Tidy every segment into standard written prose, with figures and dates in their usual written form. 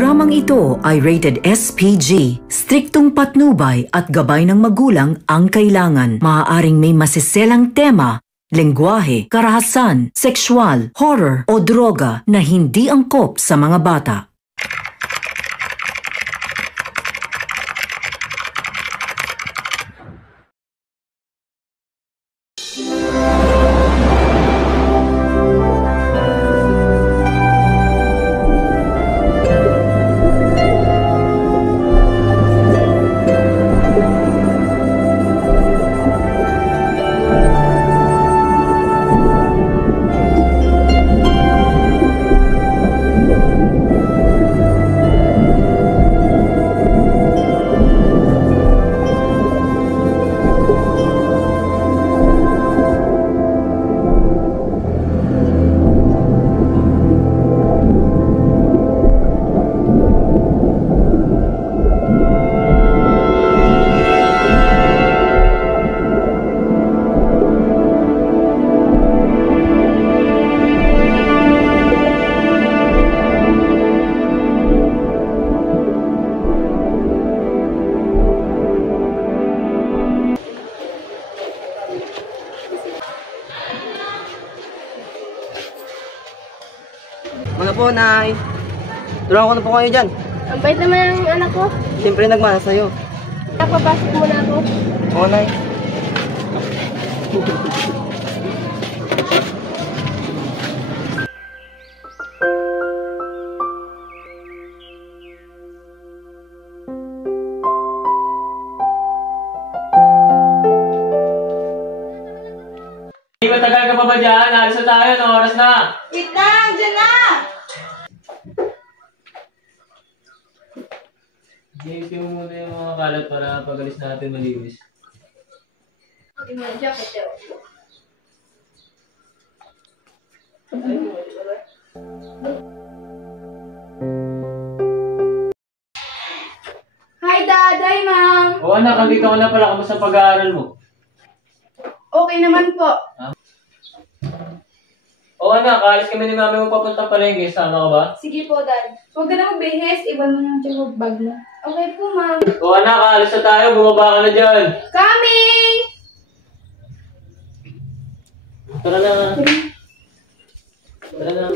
programang ito ay rated SPG. Striktong patnubay at gabay ng magulang ang kailangan. Maaaring may masiselang tema, lengguwahe, karahasan, sexual, horror o droga na hindi angkop sa mga bata. Mga po, Nay. Tulungan ko na po kayo dyan. Ang bait naman ang anak ko. Siyempre nagmana sa'yo. Napapasok muna ako. Oo, Nay. Matagal ka pa ba dyan? Alis na tayo, no? Oras na! Wait lang! Diyan na! Ginigil mo muna yung mga kalat para pag-alis natin malinis. Hi, Dad! Hi, Ma'am! O anak, andito ka na pala. Kamusta pag-aaral mo? Okay naman po. O anak, alis kami ni mami mo papunta palengke. Sama ka ba? Sige po, Dad. Huwag ka na magbihis. Iwan mo ng tiyog bag mo. Okay po, Ma'am. O anak, alis na tayo. Bumaba ka na dyan. Coming! Tara na. Tara na.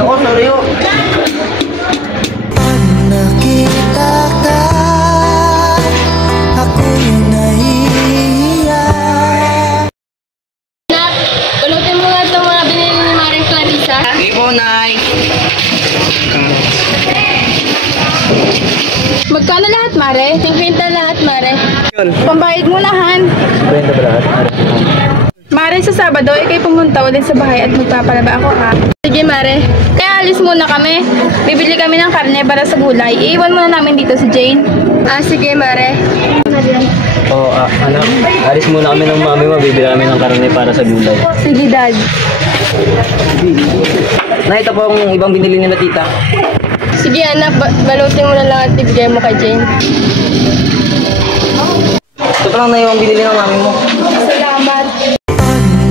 Ako, sorry ho. Nakita ka, ako'y nahihiya. Nak, pulutin mo nga itong mga binili ni Maring Clarissa. Sige po, Nay. Magkano lahat, Mare? 50 lahat, Mare. Yun. Pambayad mo na, Han. Benta ba lahat? Mare, sa Sabado, ikay pumunta ulit sa bahay at magpapalaba ako, ha? Sige, Mare. Kaya alis muna kami. Bibili kami ng karne para sa gulay. Iiwan muna namin dito si Jane. Sige, Mare. O anak, alis muna kami ng mami mo. Bibili kami ng karne para sa gulay. Sige, Dad. Nay, ito po ang ibang binili niyo na tita. Sige, anak. Balutin mo na lang at ibigay mo kay Jane. Ito pa lang na yung binili ng mami mo. Salamat.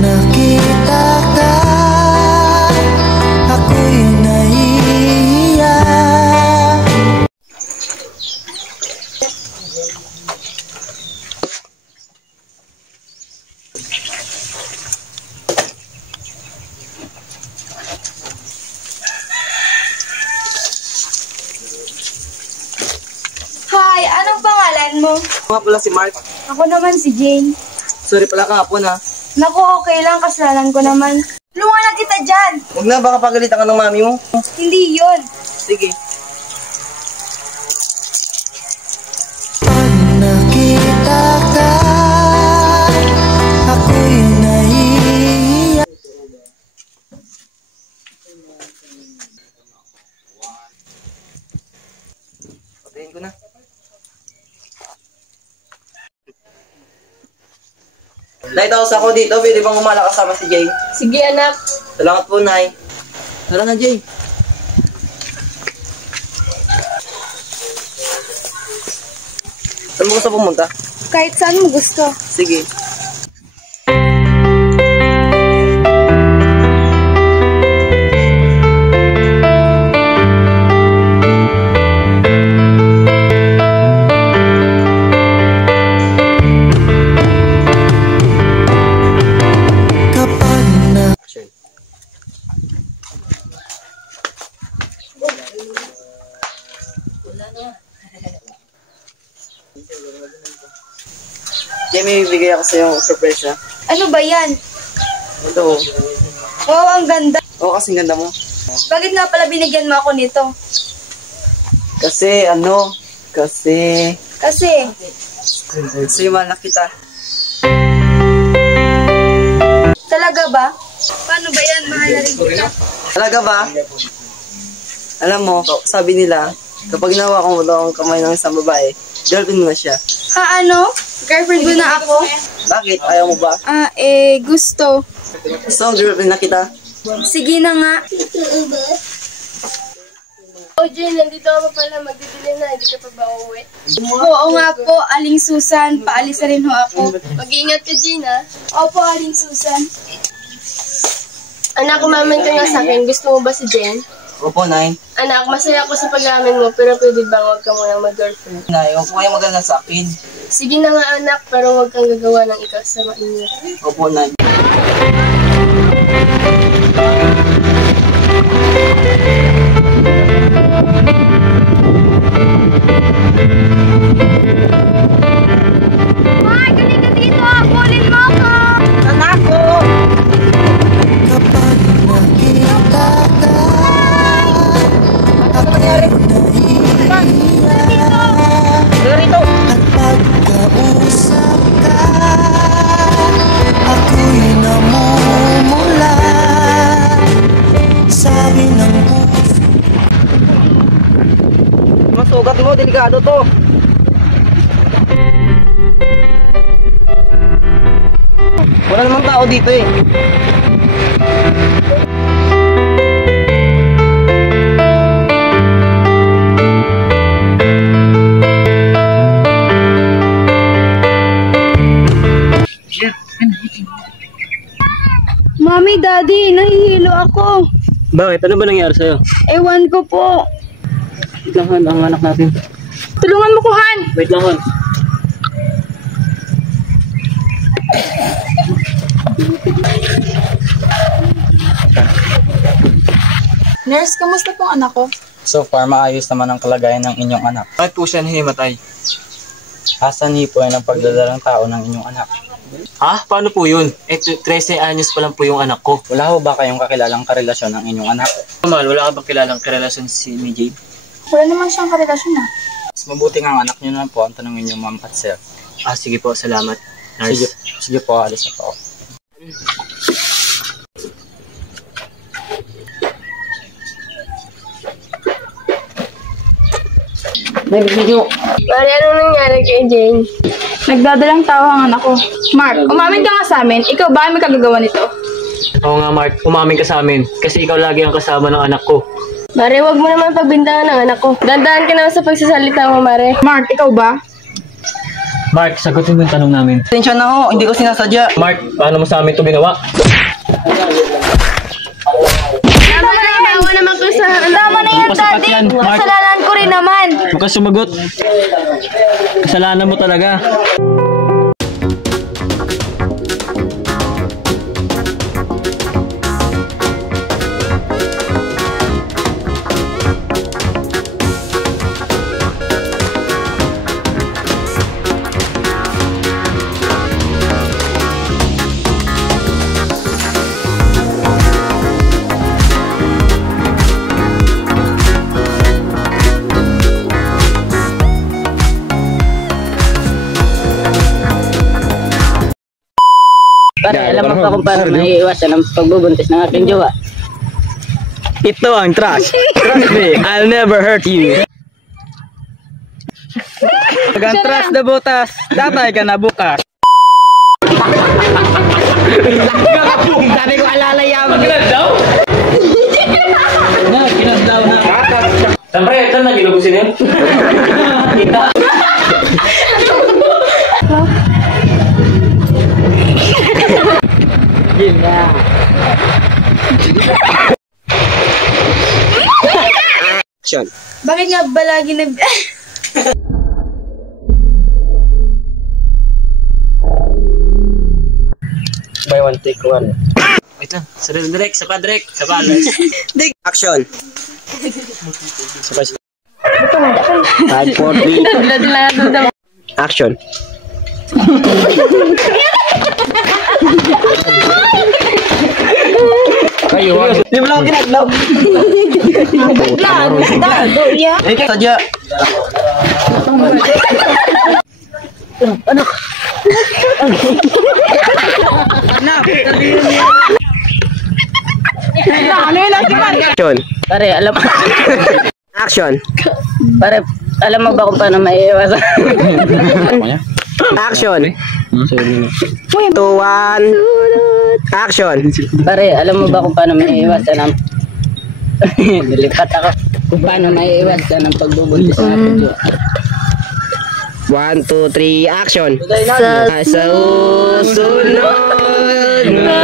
Nakita ka, Hi, anong pangalan mo? Nga pala si Mark. Ako naman si Jane. Sorry pala kahapon ha. Naku, okay lang, kasalanan ko naman. Tulungan na kita dyan! Huwag na, baka pagalitan ka ng mami mo. Hindi yun. Sige. Pag nakita ka, ako'y nahihiya. Patayin ko na. Lighthouse ako dito, pwede bang umala kasama si Jay? Sige anak. Salamat po, Nay. Tara na, Jay. Saan mo gusto pumunta? Kahit saan mo gusto. Sige. Kapag na Jay, may bibigay ako sa yung surprise ha. Ano ba yan? Ito. Wow, ang ganda. Oo, kasing ganda mo. Bakit nga pala binigyan mo ako nito? Kasi, Kasi mahal na kita. Talaga ba? Paano ba yan? Mahal na rin kita. Talaga ba? Alam mo, sabi nila, kapag nawa mo daw ang kamay ng isang babae, girlfriend mo na siya. Ha, ano? Girlfriend mo na ako? Bakit? Ayaw mo ba? Gusto. So, girlfriend na kita. Sige na nga. Oh Jane, nandito ka pa pala. Magdidili na. Hindi ka pa ba uuwi? Oo nga po, Aling Susan. Paalis na rin ho ako. Mag-iingat ka Jane ha. Opo, Aling Susan. Anak, umamin ka nga sa akin. Gusto mo ba si Jane? Opo, Nay. Anak, masaya ako sa pag-amin mo. Pero pwede bang huwag ka muna mag-girlfriend? Nay, huwag po kayo maganda sa akin. Sige na nga anak, pero huwag kang gagawa ng ikasama niyo. Opo, Nay. Mark, halika dito! Bulin mo ako! Nanako! kapag nakita ka, ako'y nahihiya. Dito! At pagkausap ka, ako'y namumula. Sabi ng puso Masugat mo, delikado to. Wala namang tao dito eh. Mami, Daddy, nahihilo ako. Bakit? Ano ba nangyari sa'yo? Ewan ko po. Wait lang, Han. Ang anak natin. Tulungan mo ko, Han! Wait lang, Han. Nurse, kamusta pong anak ko? So far, maayos naman ang kalagayan ng inyong anak. Bakit po siya nahimatay? Asan po ay ng pagdadalang tao ng inyong anak? Ha? Paano po yun? 13 anyos pa lang po yung anak ko. Wala ho ba kayong kakilalang karelasyon ng inyong anak? Mahal, wala ka bang kilalang karelasyon si Jade? Wala naman siyang karelasyon ah. Mas mabuting ang anak nyo naman po ang tanongin nyo ma'am at sir. Ah, sige po. Salamat. Sige, Nurse. sige po, alis na po ako. Mari, anong nangyari kay Jane? Nagdadalang tawa ang anak ko. Mark, umamin ka nga sa amin. Ikaw ba ay may kagagawa nito? Oo nga, Mark. Umamin ka sa amin. Kasi ikaw lagi ang kasama ng anak ko. Mare, huwag mo naman pagbintangan ng anak ko. Dandaan ka naman sa pagsasalita mo, Mare. Mark, ikaw ba? Mark, sagutin mo yung tanong namin. Tensya na ho, hindi ko sinasadya. Mark, paano mo sa amin ito ginawa? Tama na yan! Tawa naman ko sa... Tama na yan, Pasapat Daddy! yan, Mark. Kasalanan ko rin naman! Huwag kang sumagot. Kasalanan mo talaga. Pare, alam mo ba kung paano maiiwasan ang pagbubuntis ng aking jowa? Ito ang trash. Trust me, I'll never hurt you. Pag-antras na butas, datay ka na bukas. Sabi ko alalayaman. Kinagdaw na. Siyempre, ito na gilubusin yun. Kita. Action. Bakit nga ba lagi na... By one, take one. Wait lang. Sa direct, sa padrek, sa balas. Action. Sabay. 5, 4, 3. Action. Di mo lang kinaglaw. Sadya. Action. Pare, alam mo. Action. Pare, alam mo ba kung paano maiiwasan? Action. 2, 1. Action. Pare, alam mo ba kung paano maiiwasan ang... Nilipat ako. Kung paano maiiwasan ang pagbubuntis ng aking jowa? 1, 2, 3, action. Sa susunod na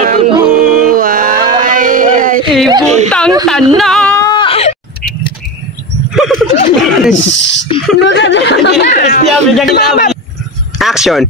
aking buhay. Ibutang tana! Action.